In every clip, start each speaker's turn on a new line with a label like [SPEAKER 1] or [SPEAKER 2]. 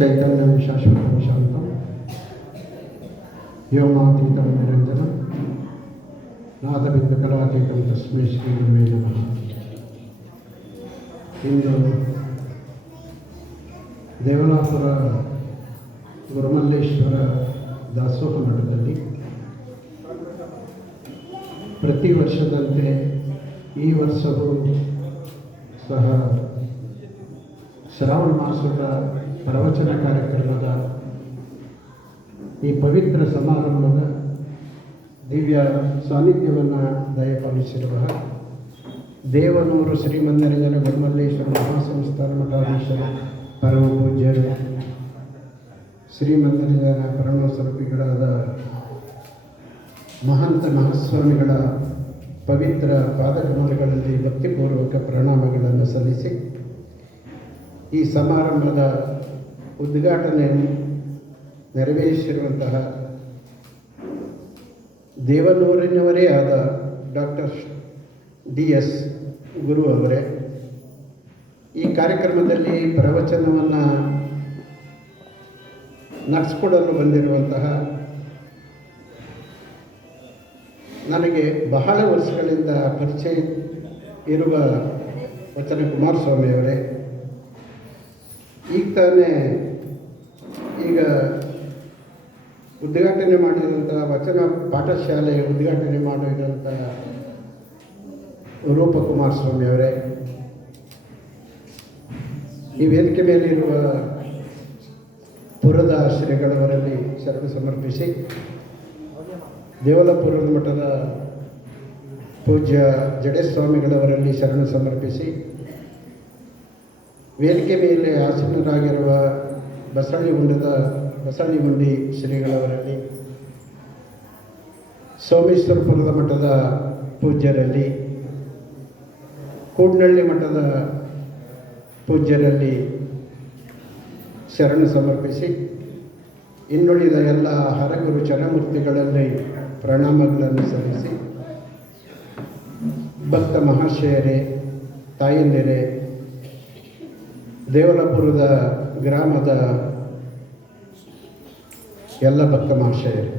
[SPEAKER 1] ಚೈತನ್ಯ ಶಾಶ್ವತ ಶಾಂತ ವ್ಯೋಮಾತೀತ ನಿರಂಜನ. ನಾದಬಿಂದು ಕಲಾತೀತ ತಸ್ಮೇ ಶ್ರೀ ನಿವೇದ ಇಂದು ದೇವನಾಥರ ಗುರುಮಲ್ಲೇಶ್ವರ ದಾಸೋಹ ಮಠದಲ್ಲಿ ಪ್ರತಿ ವರ್ಷದಂತೆ ಈ ವರ್ಷವೂ ಸಹ ಶ್ರಾವಣ ಮಾಸದ ಪ್ರವಚನ ಕಾರ್ಯಕ್ರಮದ ಈ ಪವಿತ್ರ ಸಮಾರಂಭದ ದಿವ್ಯ ಸಾನ್ನಿಧ್ಯವನ್ನು ದಯಪಾಲಿಸಿರುವ ದೇವನೂರು ಶ್ರೀಮಂದಿರಂಜನ ಗುರುಮಲ್ಲೇಶ್ವರ ಮಹಾಸಂಸ್ಥಾನ ಮಠಾಧೀಶರ ಪರಮ ಪೂಜ್ಯರು ಶ್ರೀಮಂದಿರಂಜನ ಪರಮ ಸ್ವರೂಪಿಗಳಾದ ಮಹಂತ ಮಹಾಸ್ವಾಮಿಗಳ ಪವಿತ್ರ ಪಾದಕಮಲಗಳಲ್ಲಿ ಭಕ್ತಿಪೂರ್ವಕ ಪ್ರಣಾಮಗಳನ್ನು ಸಲ್ಲಿಸಿ ಈ ಸಮಾರಂಭದ ಉದ್ಘಾಟನೆ ನೆರವೇರಿಸಿರುವಂತಹ ದೇವನೂರಿನವರೇ ಆದ ಡಾಕ್ಟರ್ ಡಿ ಎಸ್ ಗುರು ಅವರೇ, ಈ ಕಾರ್ಯಕ್ರಮದಲ್ಲಿ ಪ್ರವಚನವನ್ನು ನಡೆಸ್ಕೊಡಲು ಬಂದಿರುವಂತಹ ನನಗೆ ಬಹಳ ವರ್ಷಗಳಿಂದ ಪರಿಚಯ ಇರುವ ವಚನ ಕುಮಾರಸ್ವಾಮಿಯವರೇ ಈಗ ತಾನೇ ಈಗ ಉದ್ಘಾಟನೆ ಮಾಡಿದಂಥ ವಚನ ಪಾಠಶಾಲೆ ಉದ್ಘಾಟನೆ ಮಾಡಿದಂಥ ರೂಪಕುಮಾರ ಸ್ವಾಮಿ ಅವರೇ, ಈ ವೇದಿಕೆ ಮೇಲಿರುವ ಪುರದ ಶ್ರೀಗಳವರಲ್ಲಿ ಶರಣ ಸಮರ್ಪಿಸಿ ದೇವಲಪುರದ ಮಠದ ಪೂಜ್ಯ ಜಡೇಸ್ವಾಮಿಗಳವರಲ್ಲಿ ಶರಣ ಸಮರ್ಪಿಸಿ, ವೇದಿಕೆ ಮೇಲೆ ಆಸೀನರಾಗಿರುವ ಬಸಳ್ಳಿ ಗುಂಡದ ಬಸಳ್ಳಿ ಗುಂಡಿ ಶ್ರೀಗಳವರಲ್ಲಿ, ಸೋಮೇಶ್ವರಪುರದ ಮಠದ ಪೂಜ್ಯರಲ್ಲಿ, ಕೂಡ್ನಳ್ಳಿ ಮಠದ ಪೂಜ್ಯರಲ್ಲಿ ಶರಣ ಸಮರ್ಪಿಸಿ, ಇನ್ನುಳಿದ ಎಲ್ಲ ಹರಗುರು ಚರಮೂರ್ತಿಗಳಲ್ಲಿ ಪ್ರಣಾಮಗಳನ್ನು ಸಲ್ಲಿಸಿ, ಭಕ್ತ ಮಹಾಶಯರೇ, ತಾಯಂದಿರೇ ದೇವಲಪುರದ ಗ್ರಾಮದ ಎಲ್ಲ ಭಕ್ತ ಮಹಾಶಯರು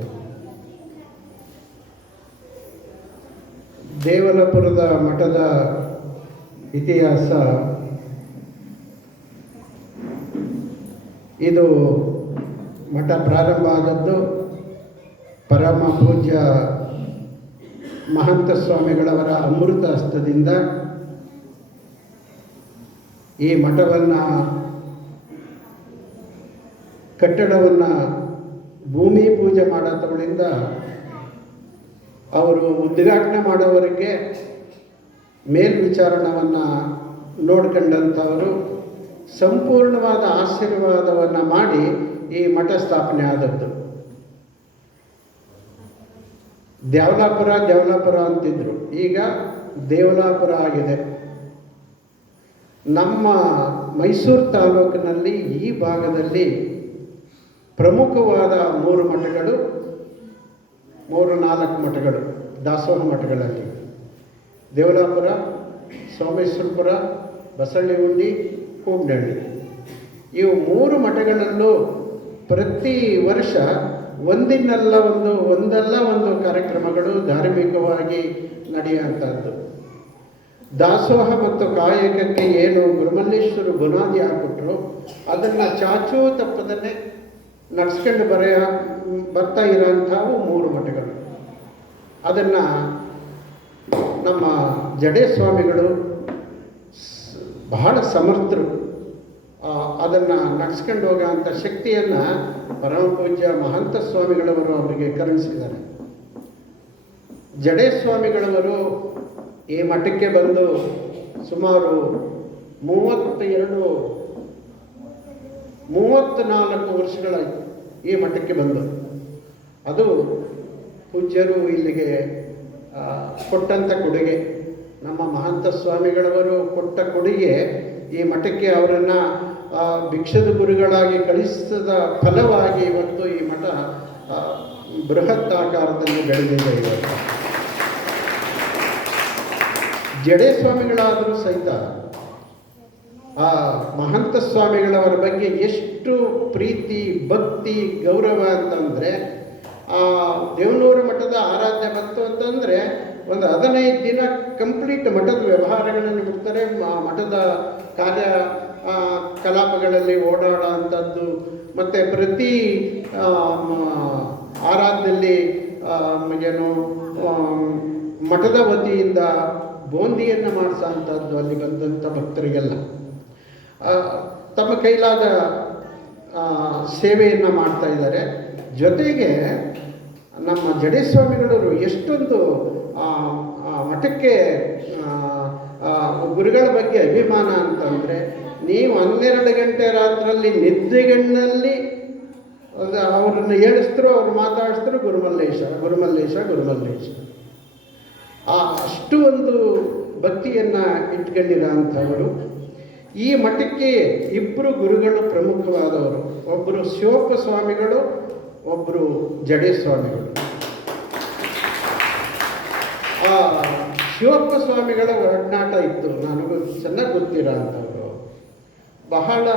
[SPEAKER 1] ದೇವಲಪುರದ ಮಠದ ಇತಿಹಾಸ, ಇದು ಮಠ ಪ್ರಾರಂಭ ಆದದ್ದು ಪರಮ ಪೂಜ್ಯ ಮಹಂತ ಸ್ವಾಮಿಗಳವರ ಅಮೃತ ಹಸ್ತದಿಂದ ಈ ಮಠವನ್ನು, ಕಟ್ಟಡವನ್ನು ಭೂಮಿ ಪೂಜೆ ಮಾಡೋದ್ರಗಳಿಂದ ಅವರು ಉದ್ಘಾಟನೆ ಮಾಡೋವರೆಗೆ ಮೇಲ್ವಿಚಾರಣವನ್ನು ನೋಡ್ಕೊಂಡಂಥವರು ಸಂಪೂರ್ಣವಾದ ಆಶೀರ್ವಾದವನ್ನು ಮಾಡಿ ಈ ಮಠ ಸ್ಥಾಪನೆ ಆದದ್ದು. ದ್ಯಾವಲಾಪುರ ದ್ಯಾವಲಾಪುರ ಅಂತಿದ್ರು. ಈಗ ದೇವಲಾಪುರ ಆಗಿದೆ. ನಮ್ಮ ಮೈಸೂರು ತಾಲೂಕಿನಲ್ಲಿ ಈ ಭಾಗದಲ್ಲಿ ಪ್ರಮುಖವಾದ ಮೂರು ಮಠಗಳು, ಮೂರು ನಾಲ್ಕು ಮಠಗಳು, ದಾಸೋಹ ಮಠಗಳಲ್ಲಿ. ದೇವಲಾಪುರ, ಸೋಮೇಶ್ವರಪುರ ಬಸಳ್ಳಿ ಉಂಡಿ ಕೂಗ್ನಹಳ್ಳಿ ಇವು ಮೂರು ಮಠಗಳಲ್ಲೂ ಪ್ರತಿ ವರ್ಷ ಒಂದಿನಲ್ಲ ಒಂದು, ಒಂದಲ್ಲ ಒಂದು ಕಾರ್ಯಕ್ರಮಗಳು ಧಾರ್ಮಿಕವಾಗಿ ನಡೆಯುವಂಥದ್ದು ದಾಸೋಹ ಮತ್ತು ಕಾಯಕಕ್ಕೆ ಏನು ಬ್ರಹ್ಮಣೇಶ್ವರು ಬುನಾದಿ ಹಾಕ್ಬಿಟ್ರು, ಅದನ್ನು ಚಾಚೂ ತಪ್ಪದನ್ನೇ ನಡ್ಸ್ಕೊಂಡು ಬರೆಯ ಬರ್ತಾ ಇರೋಂಥವು ಮೂರು ಮಠಗಳು. ಅದನ್ನು ನಮ್ಮ ಜಡೇ ಸ್ವಾಮಿಗಳು ಬಹಳ ಸಮರ್ಥರು. ಅದನ್ನು ನಡ್ಸ್ಕೊಂಡು ಹೋಗೋಂಥ ಶಕ್ತಿಯನ್ನು ಪರಮ ಪೂಜ್ಯ ಮಹಂತ ಸ್ವಾಮಿಗಳವರು ಅವರಿಗೆ ಕರುಣಿಸಿದ್ದಾರೆ. ಜಡೇಸ್ವಾಮಿಗಳವರು ಈ ಮಠಕ್ಕೆ ಬಂದು ಸುಮಾರು ಮೂವತ್ತ ಎರಡು ಮೂವತ್ತ್ನಾಲ್ಕು ವರ್ಷಗಳಾಯಿತು ಈ ಮಠಕ್ಕೆ ಬಂದು. ಅದು ಪೂಜ್ಯರು ಇಲ್ಲಿಗೆ ಕೊಟ್ಟಂಥ ಕೊಡುಗೆ. ನಮ್ಮ ಮಹಂತ ಸ್ವಾಮಿಗಳವರು ಕೊಟ್ಟ ಕೊಡುಗೆ ಈ ಮಠಕ್ಕೆ ಅವರನ್ನು ಭಿಕ್ಷದ ಗುರುಗಳಾಗಿ ಕಳಿಸಿದ ಫಲವಾಗಿ ಇವತ್ತು ಈ ಮಠ ಬೃಹತ್ ಆಕಾರದಲ್ಲಿ ಬೆಳೆದಿದೆ ಇವತ್ತು. ಜಡೆ ಸ್ವಾಮಿಗಳಾದರೂ ಸಹಿತ ಆ ಮಹಂತ ಸ್ವಾಮಿಗಳವರ ಬಗ್ಗೆ ಎಷ್ಟು ಪ್ರೀತಿ, ಭಕ್ತಿ, ಗೌರವ ಅಂತಂದರೆ, ಆ ದೇವನೂರು ಮಠದ ಆರಾಧನೆ ಬಂತು ಅಂತಂದರೆ ಒಂದು ಹದಿನೈದು ದಿನ ಕಂಪ್ಲೀಟ್ ಮಠದ ವ್ಯವಹಾರಗಳನ್ನು ಬಿಡ್ತಾರೆ ಮಠದ ಕಾರ್ಯ ಕಲಾಪಗಳಲ್ಲಿ ಓಡಾಡೋ ಅಂಥದ್ದು, ಮತ್ತು ಪ್ರತಿ ಆರಾಧನೆಯಲ್ಲಿ ಏನು ಮಠದ ವತಿಯಿಂದ ಬೂಂದಿಯನ್ನು ಮಾಡಿಸೋ ಅಂಥದ್ದು ಅಲ್ಲಿ ಬಂದಂಥ ಭಕ್ತರಿಗೆಲ್ಲ. ತಮ್ಮ ಕೈಲಾದ ಸೇವೆಯನ್ನು ಮಾಡ್ತಾ ಇದ್ದಾರೆ. ಜೊತೆಗೆ ನಮ್ಮ ಜಡೇಸ್ವಾಮಿಗಳವರು ಎಷ್ಟೊಂದು ಮಠಕ್ಕೆ ಗುರುಗಳ ಬಗ್ಗೆ ಅಭಿಮಾನ ಅಂತಂದರೆ, ನೀವು ಹನ್ನೆರಡು ಗಂಟೆ ರಾತ್ರಲ್ಲಿ ನಿದ್ದೆಗಣ್ಣಲ್ಲಿ ಅವ್ರನ್ನ ಹೇಳಿಸ್ತರು ಅವ್ರು ಮಾತಾಡಿಸ್ತರು ಗುರುಮಲ್ಲೇಶ ಗುರುಮಲ್ಲೇಶ ಗುರುಮಲ್ಲೇಶ. ಆ ಅಷ್ಟು ಒಂದು ಭಕ್ತಿಯನ್ನು ಇಟ್ಕೊಂಡಿರೋ ಅಂಥವರು. ಈ ಮಠಕ್ಕೆ ಇಬ್ಬರು ಗುರುಗಳು ಪ್ರಮುಖವಾದವರು. ಒಬ್ಬರು ಶಿವಪ್ಪ ಸ್ವಾಮಿಗಳು ಒಬ್ಬರು ಜಡೆ ಸ್ವಾಮಿಗಳು ಆ ಶಿವಪ್ಪ ಸ್ವಾಮಿಗಳ ಒಡನಾಟ ಇತ್ತು. ನನಗೂ ಚೆನ್ನಾಗಿ ಗೊತ್ತಿರೋ ಅಂಥವ್ರು. ಬಹಳ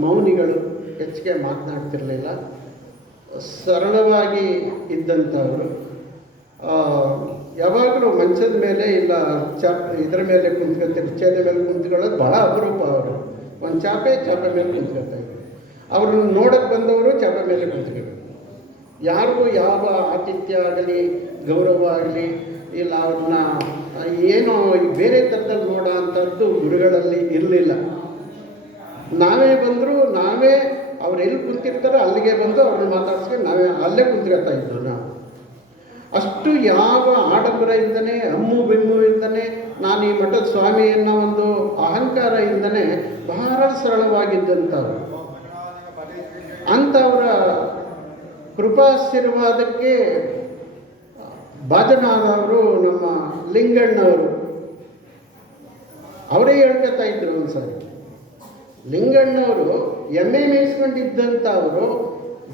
[SPEAKER 1] ಮೌನಿಗಳು, ಹೆಚ್ಚಿಗೆ ಮಾತನಾಡ್ತಿರಲಿಲ್ಲ. ಸರಳವಾಗಿ ಇದ್ದಂಥವರು. ಯಾವಾಗಲೂ ಮಂಚದ ಮೇಲೆ ಇಲ್ಲ, ಚಾಪ್, ಇದರ ಮೇಲೆ ಕುಂತ್ಕೊಳ್ತಾರೆ ಚೇದ ಮೇಲೆ ಕುಂತ್ಕೊಳ್ಳೋದು ಭಾಳ ಅಪರೂಪ ಅವರು. ಒಂದು ಚಾಪೆ ಚಾಪೆ ಮೇಲೆ ಕುಂತ್ಕೊತಾ ಇದ್ದಾರೆ ಅವ್ರನ್ನ ನೋಡಕ್ಕೆ ಬಂದವರು ಚಾಪೆ ಮೇಲೆ ಕುಂತ್ಕೋಬೇಕು ಯಾರಿಗೂ ಯಾವ ಆತಿಥ್ಯ ಆಗಲಿ, ಗೌರವ ಆಗಲಿ ಇಲ್ಲ, ಅವ್ರನ್ನ ಏನೋ ಬೇರೆ ಥರದಲ್ಲಿ ನೋಡೋ ಅಂಥದ್ದು ಗುರುಗಳಲ್ಲಿ ಇರಲಿಲ್ಲ. ನಾವೇ ಬಂದರೂ, ನಾವೇ ಅವ್ರು ಎಲ್ಲಿ ಕುಂತಿರ್ತಾರೋ ಅಲ್ಲಿಗೆ ಬಂದು ಅವ್ರನ್ನ ಮಾತಾಡ್ಸ್ಕೊಂಡು ನಾವೇ ಅಲ್ಲೇ ಕುಂತ್ಕೊತಾ ಇದ್ದರು ನಾವು. ಅಷ್ಟು ಯಾವ ಅಮ್ಮು ಹಮ್ಮು ಬಿಮ್ಮುವಿಂದನೇ ನಾನು ಈ ಮಠದ ಸ್ವಾಮಿ ಅನ್ನೋ ಒಂದು ಅಹಂಕಾರದಿಂದನೇ ಬಹಳ ಸರಳವಾಗಿದ್ದಂಥವ್ರು. ಅಂಥವರ ಕೃಪಾಶೀರ್ವಾದಕ್ಕೆ ಭಾಜನಾದವರು ನಮ್ಮ ಲಿಂಗಣ್ಣವರು. ಅವರೇ ಹೇಳ್ಕೊತಾ ಇದ್ರು ಒಂದ್ಸಾರಿ. ಲಿಂಗಣ್ಣವರು ಎಂ ಎ ಮೇಯಿಸ್ಕೊಂಡಿದ್ದಂಥವರು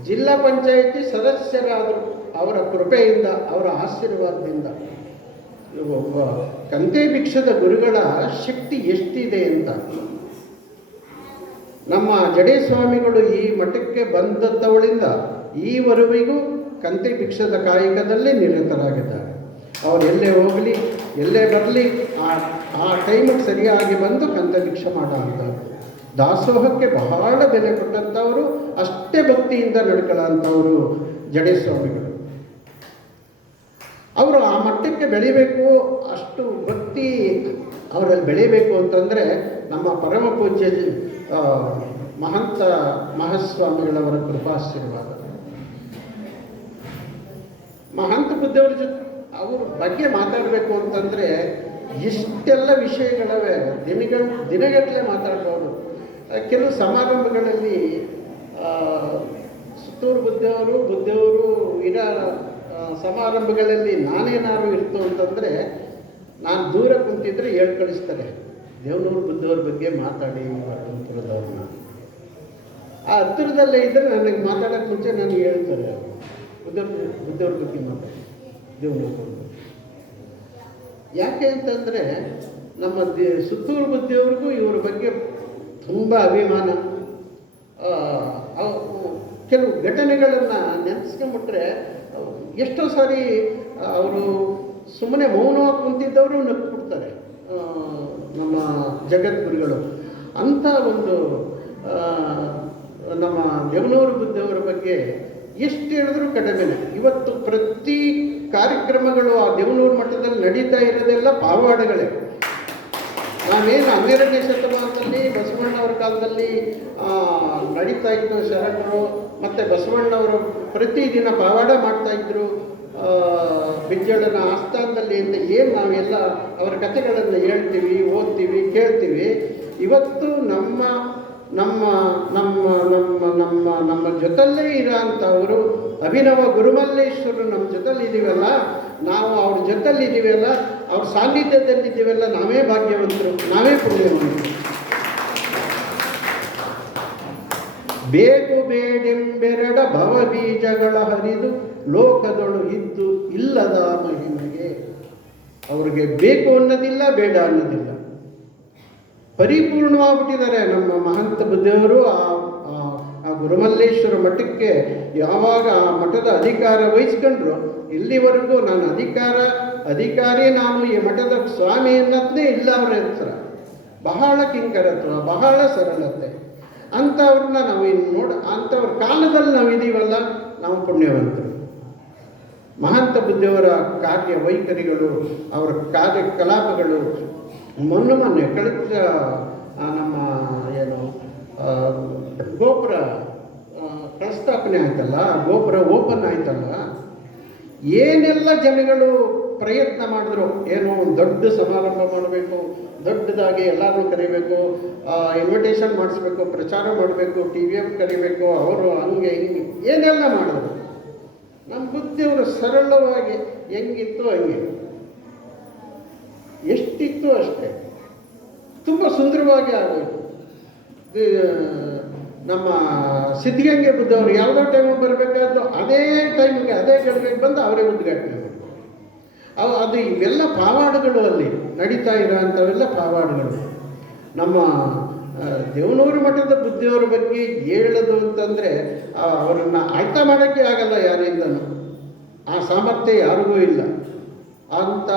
[SPEAKER 1] ಜಿಲ್ಲಾ ಪಂಚಾಯಿತಿ ಸದಸ್ಯರಾದರು. ಅವರ ಕೃಪೆಯಿಂದ, ಅವರ ಆಶೀರ್ವಾದದಿಂದ. ಒಬ್ಬ ಕಂತೆ ಭಿಕ್ಷದ ಗುರುಗಳ ಶಕ್ತಿ ಎಷ್ಟಿದೆ ಅಂತ. ನಮ್ಮ ಜಡೆ ಸ್ವಾಮಿಗಳು ಈ ಮಠಕ್ಕೆ ಬಂದದ್ದವಳಿಂದ ಈವರೆಗೂ ಕಂತೆ ಭಿಕ್ಷದ ಕಾಯಕದಲ್ಲೇ ನಿರತರಾಗಿದ್ದಾರೆ. ಅವರು ಎಲ್ಲೇ ಹೋಗಲಿ, ಎಲ್ಲೇ ಬರಲಿ, ಆ ಆ ಟೈಮಿಗೆ ಸರಿಯಾಗಿ ಬಂದು ಕಂತೆ ಭಿಕ್ಷ ಮಾಡೋ ಅಂಥವ್ರು ದಾಸೋಹಕ್ಕೆ ಬಹಳ ಬೆಲೆ ಕೊಟ್ಟಂಥವರು, ಅಷ್ಟೇ ಭಕ್ತಿಯಿಂದ ನಡ್ಕೊಳ್ಳೋ ಅಂಥವರು ಜಡೇ ಸ್ವಾಮಿಗಳು ಅವರು ಆ ಮಟ್ಟಕ್ಕೆ ಬೆಳಿಬೇಕು, ಅಷ್ಟು ಭಕ್ತಿ ಅವರಲ್ಲಿ ಬೆಳಿಬೇಕು ಅಂತಂದರೆ ನಮ್ಮ ಪರಮ ಪೂಜ್ಯ ಮಹಂತ ಮಹಾಸ್ವಾಮಿಗಳವರ ಕೃಪಾಶೀರ್ವಾದ. ಮಹಂತ ಬುದ್ಧವ್ರ ಜೊತೆ ಅವ್ರ ಬಗ್ಗೆ ಮಾತಾಡಬೇಕು ಅಂತಂದರೆ ಇಷ್ಟೆಲ್ಲ ವಿಷಯಗಳವೆ. ದಿನಗಳ, ದಿನಗಟ್ಟಲೆ ಮಾತಾಡ್ಬೋದು. ಕೆಲವು ಸಮಾರಂಭಗಳಲ್ಲಿ ಸುತ್ತೂರು ಬುದ್ಧವರು ಬುದ್ಧವರು ಇರೋ ಸಮಾರಂಭಗಳಲ್ಲಿ ನಾನೇನಾದ್ರು ಇರ್ತು ಅಂತಂದರೆ ನಾನು ದೂರ ಕುಂತಿದ್ರೆ ಹೇಳ್ ಕಳಿಸ್ತಾರೆ ದೇವನೂರು ಬುದ್ಧವ್ರ ಬಗ್ಗೆ ಮಾತಾಡಿ ಹತ್ತಿರದವ್ರನ್ನ ಆ ಹತ್ತಿರದಲ್ಲೇ ಇದ್ದರೆ ನನಗೆ ಮಾತಾಡೋಕ್ಕೆ ಮುಂಚೆ ನನಗೆ ಹೇಳ್ತಾರೆ. ಅವರು ಬುದ್ಧವ್ರ ಬುದ್ಧವ್ರ ಬಗ್ಗೆ ಮಾತಾಡಿ ದೇವನೂರು ಯಾಕೆ ಅಂತಂದರೆ ನಮ್ಮ ದೇ ಸುತ್ತೂರು ಬುದ್ಧಿಯವ್ರಿಗೂ ಇವ್ರ ಬಗ್ಗೆ ತುಂಬ ಅಭಿಮಾನ. ಕೆಲವು ಘಟನೆಗಳನ್ನು ನೆನೆಸ್ಕೊಂಬಿಟ್ರೆ ಎಷ್ಟೋ ಸಾರಿ ಅವರು ಸುಮ್ಮನೆ ಮೌನವಾಗಿ ಕುಂತಿದ್ದವರು ನಕ್ಬಿಡ್ತಾರೆ ಕೊಡ್ತಾರೆ ನಮ್ಮ ಜಗದ್ಗುರುಗಳು. ಅಂಥ ಒಂದು ನಮ್ಮ ದೇವನೂರು ಬುದ್ಧಿಯವರ ಬಗ್ಗೆ ಎಷ್ಟು ಹೇಳಿದ್ರು ಕಡಿಮೆನೆ ಇವತ್ತು ಪ್ರತಿ ಕಾರ್ಯಕ್ರಮಗಳು ಆ ದೇವನೂರು ಮಠದಲ್ಲಿ ನಡೀತಾ ಇರೋದೆಲ್ಲ ಪಾವಾಡಗಳೇ ನಾವೇನು ಹನ್ನೆರಡನೇ ಶತಮಾನದಲ್ಲಿ, ಬಸವಣ್ಣವ್ರ ಕಾಲದಲ್ಲಿ ನಡೀತಾ ಇದ್ದ ಶರಣರು ಮತ್ತು ಬಸವಣ್ಣವರು ಪ್ರತಿದಿನ ಪವಾಡ ಮಾಡ್ತಾಯಿದ್ರು ಬಿಜ್ಜಳನ ಆಸ್ಥಾನದಲ್ಲಿ ಅಂತ ಏನು ನಾವೆಲ್ಲ ಅವರ ಕಥೆಗಳನ್ನು ಹೇಳ್ತೀವಿ, ಓದ್ತೀವಿ, ಕೇಳ್ತೀವಿ. ಇವತ್ತು ನಮ್ಮ ನಮ್ಮ ನಮ್ಮ ನಮ್ಮ ನಮ್ಮ ನಮ್ಮ ಜೊತೆಲ್ಲೇ ಇರೋಂಥವರು ಅಭಿನವ ಗುರುಮಲ್ಲೇಶ್ವರರು ನಮ್ಮ ಜೊತೆಲಿ ಇದೀವಲ್ಲ. ನಾವು ಅವ್ರ ಜೊತೆಲಿ ಇದ್ದೀವಲ್ಲ ಅವ್ರ ಸಾನ್ನಿಧ್ಯದಲ್ಲಿದ್ದೀವಲ್ಲ. ನಾವೇ ಭಾಗ್ಯವಂತರು. ನಾವೇ ಪುಣ್ಯವಂತರು. ಬೇಕು ಬೇಡೆಂಬೆರಡ ಭವಬೀಜಗಳ ಹರಿದು ಲೋಕದೊಳು ಇದ್ದು ಇಲ್ಲದ ಮಹಿಮೆಗೆ. ಅವ್ರಿಗೆ ಬೇಕು ಅನ್ನೋದಿಲ್ಲ, ಬೇಡ ಅನ್ನೋದಿಲ್ಲ. ಪರಿಪೂರ್ಣವಾಗ್ಬಿಟ್ಟಿದ್ದಾರೆ ನಮ್ಮ ಮಹಂತ ಬುದ್ಧಿಯವರು. ಆ, ಆ- ಗುರುಮಲ್ಲೇಶ್ವರ ಮಠಕ್ಕೆ ಯಾವಾಗ ಆ ಮಠದ ಅಧಿಕಾರ ವಹಿಸ್ಕೊಂಡ್ರು, ಇಲ್ಲಿವರೆಗೂ ನಾನು ಅಧಿಕಾರ, ಅಧಿಕಾರಿ, ನಾನು ಈ ಮಠದ ಸ್ವಾಮಿ ಅನ್ನೋದನ್ನೇ ಇಲ್ಲ ಅವರ ಹೆಸರ ಬಹಳ ಕಿಂಕರತ್ವ, ಬಹಳ ಸರಳತೆ. ಅಂಥವ್ರನ್ನ ನಾವು ಇನ್ನು ನೋಡ ಅಂಥವ್ರ ಕಾಲದಲ್ಲಿ ನಾವು ಇದೀವಲ್ಲ, ನಾವು ಪುಣ್ಯವಂತರು. ಮಹಾಂತ ಬುದ್ಧಿಯವರ ಕಾರ್ಯ ವೈಖರಿಗಳು, ಅವರ ಕಾರ್ಯಕಲಾಪಗಳು, ಮೊನ್ನೆ ಮೊನ್ನೆ ಕಳೆದ ನಮ್ಮ, ಏನು ಗೋಪುರ ಪ್ರಸ್ತಾಪನೆ ಆಯ್ತಲ್ಲ, ಗೋಪುರ ಓಪನ್ ಆಯ್ತಲ್ಲ, ಏನೆಲ್ಲ ಜನಗಳು ಪ್ರಯತ್ನ ಮಾಡಿದ್ರು, ಏನೋ ಒಂದು ದೊಡ್ಡ ಸಮಾರಂಭ ಮಾಡಬೇಕು, ದೊಡ್ಡದಾಗಿ ಎಲ್ಲರೂ ಕರಿಬೇಕು ಇನ್ವಿಟೇಷನ್ ಮಾಡಿಸ್ಬೇಕು, ಪ್ರಚಾರ ಮಾಡಬೇಕು ಟಿ ವಿ ಎಫ್ ಕರಿಬೇಕು, ಅವರು ಹಂಗೆ ಹಿಂಗೆ, ಏನೆಲ್ಲ ಮಾಡಿದ್ರು. ನಮ್ಮ ಬುದ್ಧಿಯವರು ಸರಳವಾಗಿ ಹೆಂಗಿತ್ತು ಹಂಗೆ. ಎಷ್ಟಿತ್ತು ಅಷ್ಟೇ. ತುಂಬ ಸುಂದರವಾಗಿ ಆಗೋಯ್ತು. ನಮ್ಮ ಸಿದ್ಧಗಂಗೆ ಬುದ್ಧವರು ಯಾವುದೋ ಟೈಮಿಗೆ ಬರಬೇಕಾದ್ದು ಅದೇ ಟೈಮಿಗೆ ಅದೇ ಗಡಿಗೆ ಬಂದು ಅವರೇ ಉದ್ಘಾಟನೆ. ಅದು ಇವೆಲ್ಲ ಪಾವಾಡುಗಳು ಅಲ್ಲಿ ನಡೀತಾ ಇರೋಂಥವೆಲ್ಲ ಪಾವಾಡುಗಳು. ನಮ್ಮ ದೇವನೂರು ಮಠದ ಬುದ್ಧಿಯವರ ಬಗ್ಗೆ ಹೇಳೋದು ಅಂತಂದರೆ ಅವರನ್ನು ಅರ್ಥ ಮಾಡೋಕ್ಕೆ ಆಗಲ್ಲ ಯಾರಿಂದನೂ. ಆ ಸಾಮರ್ಥ್ಯ ಯಾರಿಗೂ ಇಲ್ಲ. ಅಂತ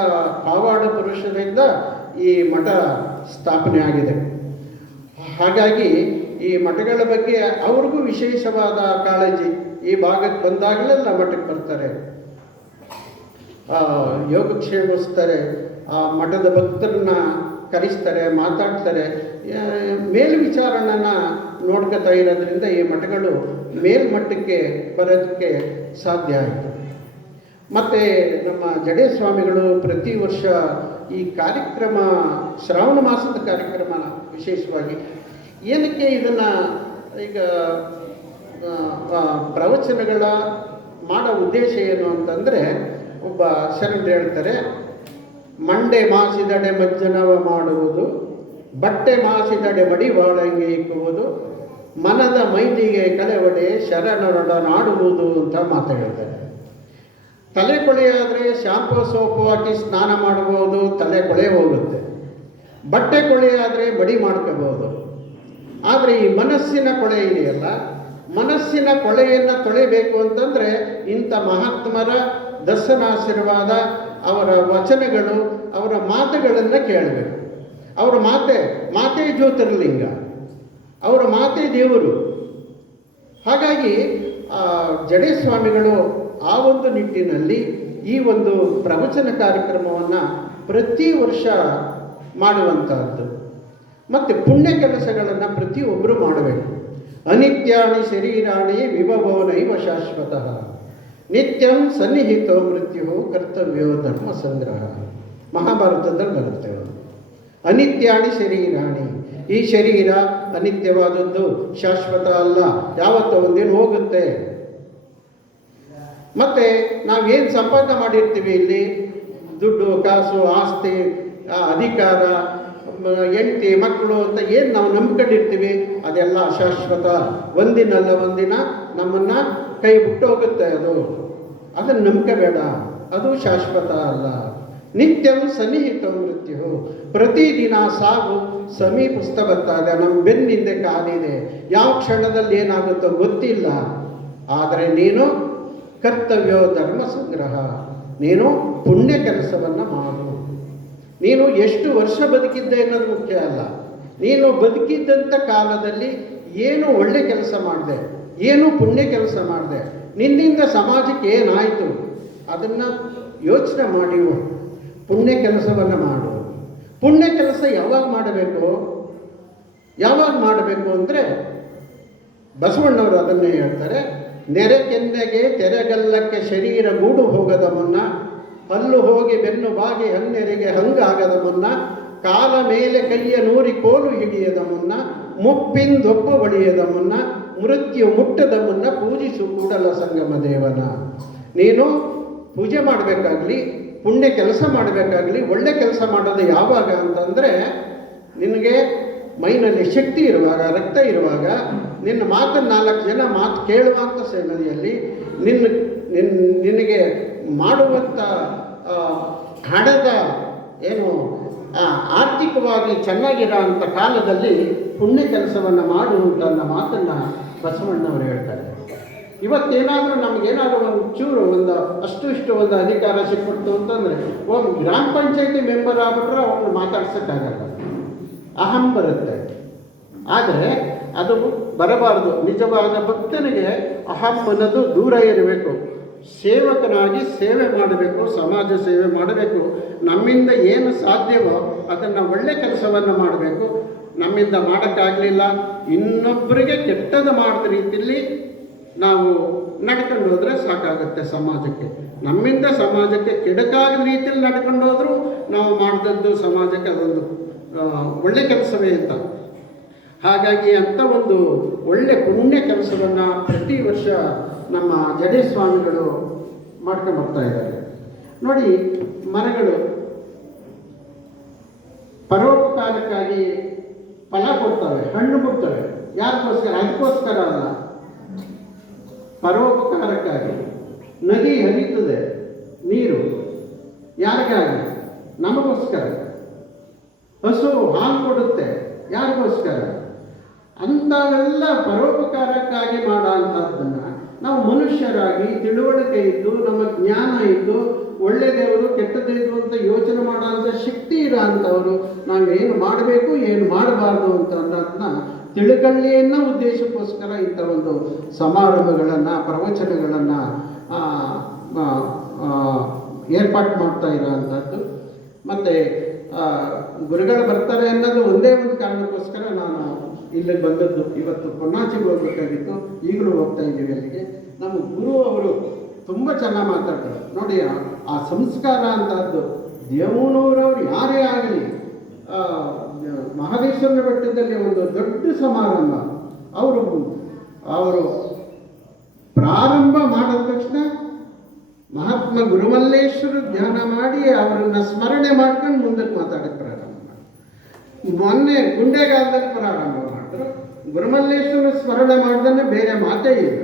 [SPEAKER 1] ಪಾವಾಡ ಪುರುಷರಿಂದ ಈ ಮಠ ಸ್ಥಾಪನೆ ಆಗಿದೆ. ಹಾಗಾಗಿ ಈ ಮಠಗಳ ಬಗ್ಗೆ ಅವ್ರಿಗೂ ವಿಶೇಷವಾದ ಕಾಳಜಿ. ಈ ಭಾಗಕ್ಕೆ ಬಂದಾಗಲೆಲ್ಲ ಮಠಕ್ಕೆ ಬರ್ತಾರೆ. ಯೋಗಕ್ಷೇಮಿಸ್ತಾರೆ ಆ ಮಠದ ಭಕ್ತರನ್ನ ಕರೆಸ್ತಾರೆ, ಮಾತಾಡ್ತಾರೆ. ಮೇಲ್ವಿಚಾರಣನ ನೋಡ್ಕೊತಾ ಇರೋದ್ರಿಂದ ಈ ಮಠಗಳು ಮೇಲ್ಮಟ್ಟಕ್ಕೆ ಬರೋದಕ್ಕೆ ಸಾಧ್ಯ ಆಯಿತು. ಮತ್ತು ನಮ್ಮ ಜಡೇ ಸ್ವಾಮಿಗಳು ಪ್ರತಿ ವರ್ಷ ಈ ಕಾರ್ಯಕ್ರಮ, ಶ್ರಾವಣ ಮಾಸದ ಕಾರ್ಯಕ್ರಮ ವಿಶೇಷವಾಗಿ ಏನಕ್ಕೆ ಇದನ್ನು ಈಗ ಪ್ರವಚನಗಳ ಮಾಡೋ ಉದ್ದೇಶ ಏನು ಅಂತಂದರೆ ಒಬ್ಬ ಅರ್ಶನಂತ ಹೇಳ್ತಾರೆ, ಮಂಡೆ ಮಾಸಿದಡೆ ಮಜ್ಜನವ ಮಾಡುವುದು, ಬಟ್ಟೆ ಮಾಸಿದಡೆ ಮಡಿವಾಳಂಗೆ ಇಕ್ಕುವುದು, ಮನದ ಮೈದಿಗೆ ಕಲೆವಡೆ ಶರಣರೊಡನಾಡುವುದು ಅಂತ ಮಾತು ಹೇಳ್ತಾರೆ ತಲೆ ಕೊಳೆಯಾದರೆ ಶಾಂಪು, ಸೋಪು ಹಾಕಿ ಸ್ನಾನ ಮಾಡಬಹುದು, ತಲೆ ಕೊಳೆ ಹೋಗುತ್ತೆ. ಬಟ್ಟೆ ಕೊಳೆಯಾದರೆ ಮಡಿ ಮಾಡ್ಕೋಬಹುದು. ಆದರೆ ಈ ಮನಸ್ಸಿನ ಕೊಳೆ ಇದೆಯಲ್ಲ, ಮನಸ್ಸಿನ ಕೊಳೆಯನ್ನು ತೊಳೆಯಬೇಕು ಅಂತಂದರೆ ಇಂಥ ಮಹಾತ್ಮರ ದರ್ಶನಾಶೀರ್ವಾದ ಅವರ ವಚನಗಳು, ಅವರ ಮಾತುಗಳನ್ನು ಕೇಳಬೇಕು. ಅವರ ಮಾತೆ ಮಾತೆ ಜ್ಯೋತಿರ್ಲಿಂಗ. ಅವರ ಮಾತೆ ದೇವರು. ಹಾಗಾಗಿ ಜಡೆ ಸ್ವಾಮಿಗಳು ಆ ಒಂದು ನಿಟ್ಟಿನಲ್ಲಿ ಈ ಒಂದು ಪ್ರವಚನ ಕಾರ್ಯಕ್ರಮವನ್ನು ಪ್ರತಿ ವರ್ಷ ಮಾಡುವಂತಹದ್ದು. ಮತ್ತು ಪುಣ್ಯ ಕೆಲಸಗಳನ್ನು ಪ್ರತಿಯೊಬ್ಬರು ಮಾಡಬೇಕು. ಅನಿತ್ಯಾಣಿ ಶರೀರಾಣಿ ವಿಭವೋ ನೈವ ಶಾಶ್ವತಃ. ನಿತ್ಯಂ ಸನ್ನಿಹಿತೋ ಮೃತ್ಯು ಕರ್ತವ್ಯೋ ಧರ್ಮ ಸಂಗ್ರಹ. ಮಹಾಭಾರತದಲ್ಲಿ ಬರುತ್ತೆ. ಅನಿತ್ಯಾಣಿ ಶರೀರಾಣಿ. ಈ ಶರೀರ ಅನಿತ್ಯವಾದದ್ದು ಶಾಶ್ವತ ಅಲ್ಲ. ಯಾವತ್ತೋ ಒಂದಿನ ಹೋಗುತ್ತೆ. ಮತ್ತೆ ನಾವೇನು ಸಂಪಾದನೆ ಮಾಡಿರ್ತೀವಿ ಇಲ್ಲಿ? ದುಡ್ಡು, ಕಾಸು, ಆಸ್ತಿ ಅಧಿಕಾರ ಹೆಂಡತಿ, ಮಕ್ಕಳು ಅಂತ ಏನು ನಾವು ನಂಬ್ಕೊಂಡಿರ್ತೀವಿ? ಅದೆಲ್ಲ ಶಾಶ್ವತ. ಒಂದಿನಲ್ಲ ಒಂದಿನ ನಮ್ಮನ್ನು ಕೈ ಬಿಟ್ಟು ಹೋಗುತ್ತೆ ಅದು. ಅದನ್ನು ಬೇಡ ಅದು ಶಾಶ್ವತ ಅಲ್ಲ. ನಿತ್ಯಂ ಸನ್ನಿಹಿತ ಮೃತ್ಯು ಪ್ರತಿದಿನ ಸಾವು ಸಮೀಪಿಸ್ತಾ ಬರ್ತಾ ಇದೆ. ನಮ್ಮ ಬೆನ್ನಿಂದೆ ಕಾಲಿದೆ. ಯಾವ ಕ್ಷಣದಲ್ಲಿ ಏನಾಗುತ್ತೋ ಗೊತ್ತಿಲ್ಲ. ಆದರೆ ನೀನು ಕರ್ತವ್ಯ ಧರ್ಮ ಸಂಗ್ರಹ. ನೀನು ಪುಣ್ಯ ಕೆಲಸವನ್ನು ಮಾಡು. ನೀನು ಎಷ್ಟು ವರ್ಷ ಬದುಕಿದ್ದೆ ಅನ್ನೋದು ಮುಖ್ಯ ಅಲ್ಲ. ನೀನು ಬದುಕಿದ್ದಂಥ ಕಾಲದಲ್ಲಿ ಏನು ಒಳ್ಳೆ ಕೆಲಸ ಮಾಡಿದೆ? ಏನು ಪುಣ್ಯ ಕೆಲಸ ಮಾಡಿದೆ? ನಿನ್ನಿಂದ ಸಮಾಜಕ್ಕೆ ಏನಾಯಿತು? ಅದನ್ನು ಯೋಚನೆ ಮಾಡಿ ಪುಣ್ಯ ಕೆಲಸವನ್ನು ಮಾಡು. ಪುಣ್ಯ ಕೆಲಸ ಯಾವಾಗ ಮಾಡಬೇಕು? ಯಾವಾಗ ಮಾಡಬೇಕು ಅಂದರೆ ಬಸವಣ್ಣವರು ಅದನ್ನೇ ಹೇಳ್ತಾರೆ ನೆರೆ ಕೆನ್ನೆಗೆ ತೆರೆಗಲ್ಲಕ್ಕೆ ಶರೀರ ಗೂಡು ಹೋಗದ ಮುನ್ನ, ಹಲ್ಲು ಹೋಗಿ ಬೆನ್ನು ಬಾಗಿ ಹನ್ನೆರೆಗೆ ಹಂಗಾಗದ ಮುನ್ನ, ಕಾಲ ಮೇಲೆ ಕೈಯ ನೂರಿ ಕೋಲು ಹಿಡಿಯದ ಮುನ್ನ ಮುಪ್ಪಿಂದೊಪ್ಪ ಒಳಿಯದ ಮುನ್ನ, ಮೃತ್ಯು ಮುಟ್ಟದ ಮುನ್ನ ಪೂಜಿಸು ಕೂಡಲ ಸಂಗಮ ದೇವನ. ನೀನು ಪೂಜೆ ಮಾಡಬೇಕಾಗ್ಲಿ, ಪುಣ್ಯ ಕೆಲಸ ಮಾಡಬೇಕಾಗ್ಲಿ, ಒಳ್ಳೆ ಕೆಲಸ ಮಾಡೋದು ಯಾವಾಗ ಅಂತಂದರೆ, ನಿನಗೆ ಮೈನಲ್ಲಿ ಶಕ್ತಿ ಇರುವಾಗ, ರಕ್ತ ಇರುವಾಗ, ನಿನ್ನ ಮಾತನ್ನು ನಾಲ್ಕು ಜನ ಮಾತು ಕೇಳುವಂಥ ಸಮಯದಲ್ಲಿ ನಿನ್ನ, ನಿನ್, ನಿನಗೆ ಮಾಡುವಂಥ ಹಣದ, ಏನು ಆರ್ಥಿಕವಾಗಿ ಚೆನ್ನಾಗಿರೋ ಅಂಥ ಕಾಲದಲ್ಲಿ ಪುಣ್ಯ ಕೆಲಸವನ್ನು ಮಾಡು ಅಂತ ಅನ್ನೋ ಮಾತನ್ನು ಬಸವಣ್ಣವರು ಹೇಳ್ತಾರೆ. ಇವತ್ತೇನಾದರೂ ನಮಗೇನಾದರೂ ಒಂದು ಚೂರು ಒಂದು ಅಷ್ಟು ಇಷ್ಟು ಒಂದು ಅಧಿಕಾರ ಸಿಕ್ಬಿಡ್ತು ಅಂತಂದರೆ, ಒಂದು ಗ್ರಾಮ ಪಂಚಾಯತಿ ಮೆಂಬರ್ ಆಗ್ಬಿಟ್ರೆ ಅವ್ರನ್ನ ಮಾತಾಡ್ಸೋಕ್ಕಾಗಲ್ಲ. ಅಹಂ ಬರುತ್ತೆ. ಆದರೆ ಅದು ಬರಬಾರದು. ನಿಜವಾದ ಭಕ್ತನಿಗೆ ಅಹಂ ಅನ್ನೋದು ದೂರ ಇರಬೇಕು. ಸೇವಕನಾಗಿ ಸೇವೆ ಮಾಡಬೇಕು, ಸಮಾಜ ಸೇವೆ ಮಾಡಬೇಕು. ನಮ್ಮಿಂದ ಏನು ಸಾಧ್ಯವೋ ಅದನ್ನು ಒಳ್ಳೆ ಕೆಲಸವನ್ನು ಮಾಡಬೇಕು. ನಮ್ಮಿಂದ ಮಾಡೋಕ್ಕಾಗಲಿಲ್ಲ ಇನ್ನೊಬ್ಬರಿಗೆ ಕೆಟ್ಟದ ಮಾಡಿದ ರೀತಿಯಲ್ಲಿ ನಾವು ನಡ್ಕೊಂಡು ಹೋದರೆ ಸಾಕಾಗುತ್ತೆ ಸಮಾಜಕ್ಕೆ. ನಮ್ಮಿಂದ ಸಮಾಜಕ್ಕೆ ಕೆಡಕಾಗದ ರೀತಿಯಲ್ಲಿ ನಡ್ಕೊಂಡು ಹೋದರೂ ನಾವು ಮಾಡಿದದ್ದು ಸಮಾಜಕ್ಕೆ ಅದೊಂದು ಒಳ್ಳೆ ಕೆಲಸವೇ ಅಂತ. ಹಾಗಾಗಿ ಅಂಥ ಒಂದು ಒಳ್ಳೆ ಪುಣ್ಯ ಕೆಲಸವನ್ನು ಪ್ರತಿ ವರ್ಷ ನಮ್ಮ ಜಡೆ ಸ್ವಾಮಿಗಳು ಮಾಡ್ಕೊಂಡು ಬರ್ತಾ ಇದ್ದಾರೆ. ನೋಡಿ, ಮರಗಳು ಪರೋಪಕಾರಕ್ಕಾಗಿ ಫಲ ಕೊಡ್ತವೆ, ಹಣ್ಣು ಕೊಡ್ತವೆ. ಯಾರಿಗೋಸ್ಕರ? ಅದಕ್ಕೋಸ್ಕರ ಅಲ್ಲ. ಪರೋಪಕಾರಕ್ಕಾಗಿ. ನದಿ ಹರಿಯುತ್ತದೆ, ನೀರು. ಯಾರಿಗಾಗಿ ನಮಗೋಸ್ಕರ. ಹಸು ಹಾಲು ಕೊಡುತ್ತೆ, ಯಾರಿಗೋಸ್ಕರ? ಅಂಥವೆಲ್ಲ ಪರೋಪಕಾರಕ್ಕಾಗಿ ಮಾಡೋ ನಾವು ಮನುಷ್ಯರಾಗಿ ತಿಳುವಳಿಕೆ ಇದ್ದು, ನಮ್ಮ ಜ್ಞಾನ ಇದ್ದು ಒಳ್ಳೆಯದೇವರು ಕೆಟ್ಟದೇವರು ಅಂತ ಯೋಚನೆ ಮಾಡೋ ಅಂಥ ಶಕ್ತಿ ಇರೋ ಅಂಥವರು ನಾವು ಏನು ಮಾಡಬೇಕು, ಏನು ಮಾಡಬಾರ್ದು ಅಂತ ಅನ್ನೋದನ್ನ ಅನ್ನೋ ಉದ್ದೇಶಕ್ಕೋಸ್ಕರ ಇಂಥ ಒಂದು ಸಮಾರಂಭಗಳನ್ನು, ಪ್ರವಚನಗಳನ್ನು ಏರ್ಪಾಟ್ ಮಾಡ್ತಾ ಇರೋ ಅಂಥದ್ದು ಮತ್ತು ಗುರುಗಳು ಬರ್ತಾರೆ ಅನ್ನೋದು ಒಂದೇ ಒಂದು ಕಾರಣಕ್ಕೋಸ್ಕರ ನಾನು ಇಲ್ಲಿಗೆ ಬಂದದ್ದು ಇವತ್ತು ಪೊನ್ನಾಚಿಗೆ ಹೋಗ್ಬೇಕಾಗಿತ್ತು. ಈಗಲೂ ಹೋಗ್ತಾ ಇದ್ದೀವಿ ಅಲ್ಲಿಗೆ. ನಮ್ಮ ಗುರು ಅವರು ತುಂಬ ಚೆನ್ನಾಗಿ ಮಾತಾಡ್ತಾರೆ. ನೋಡಿ, ಆ- ಸಂಸ್ಕಾರ ಅಂತದ್ದು ದೇವನೂರವ್ರು ಯಾರೇ ಆಗಲಿ ಮಹದೇಶ್ವರನ ಬೆಟ್ಟದಲ್ಲಿ ಒಂದು ದೊಡ್ಡ ಸಮಾರಂಭ. ಅವರು ಅವರು ಪ್ರಾರಂಭ ಮಾಡಿದ ತಕ್ಷಣ ಮಹಾತ್ಮ ಗುರುಮಲ್ಲೇಶ್ವರ ಧ್ಯಾನ ಮಾಡಿ ಅವರನ್ನ ಸ್ಮರಣೆ ಮಾಡ್ಕೊಂಡು ಮುಂದಕ್ಕೆ ಮಾತಾಡಕ್ಕೆ ಪ್ರಾರಂಭ ಮೊನ್ನೆ ಗುಂಡೆಗಾಲದಲ್ಲಿ ಪ್ರಾರಂಭ. ಮಾಡಿದ್ರು ಗುರುಮಲ್ಲೇಶ್ವರ ಸ್ಮರಣೆ ಮಾಡಿದ್ರೆ ಬೇರೆ ಮಾತೇ ಇಲ್ಲ.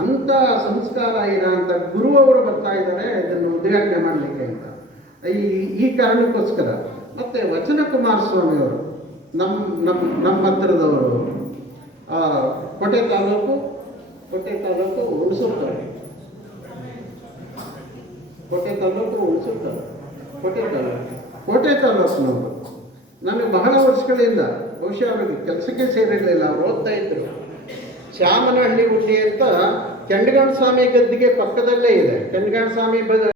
[SPEAKER 1] ಅಂಥ ಸಂಸ್ಕಾರ ಇಲ್ಲ ಅಂತ ಗುರು ಅವರು ಬರ್ತಾ ಇದ್ದಾರೆ, ಇದನ್ನು ಉದ್ಘಾಟನೆ ಮಾಡಲಿಕ್ಕೆ ಅಂತ. ಈ ಈ ಕಾರಣಕ್ಕೋಸ್ಕರ. ಮತ್ತು ವಚನ ಕುಮಾರಸ್ವಾಮಿ ಅವರು ನಮ್ಮ ನಮ್ಮ ನಮ್ಮ ಹತ್ತಿರದವರು ಕೋಟೆ ತಾಲೂಕು ಕೋಟೆ ತಾಲೂಕು ಉಳಿಸುತ್ತಾರೆ ಕೋಟೆ ತಾಲೂಕು ಉಳಿಸುತ್ತಾರೆ ಕೋಟೆ ತಾಲೂಕು. ಕೋಟೆ ತಾಲೂಕು ನಮ್ಮದು ನನಗೆ ಬಹಳ ವರ್ಷಗಳಿಂದ ಬಹುಶಃ ಅವ್ರಿಗೆ ಕೆಲಸಕ್ಕೆ ಸೇರಿರಲಿಲ್ಲ, ಅವ್ರು ಓದ್ತಾ ಇದ್ರು. ಶ್ಯಾಮನಹಳ್ಳಿ ಹುಟ್ಟಿ ಅಂತ ಕೆಂಡಗಣ ಸ್ವಾಮಿ ಗದ್ದಿಗೆ ಪಕ್ಕದಲ್ಲೇ ಇದೆ. ಕೆಂಡಗಣ ಸ್ವಾಮಿ ಬ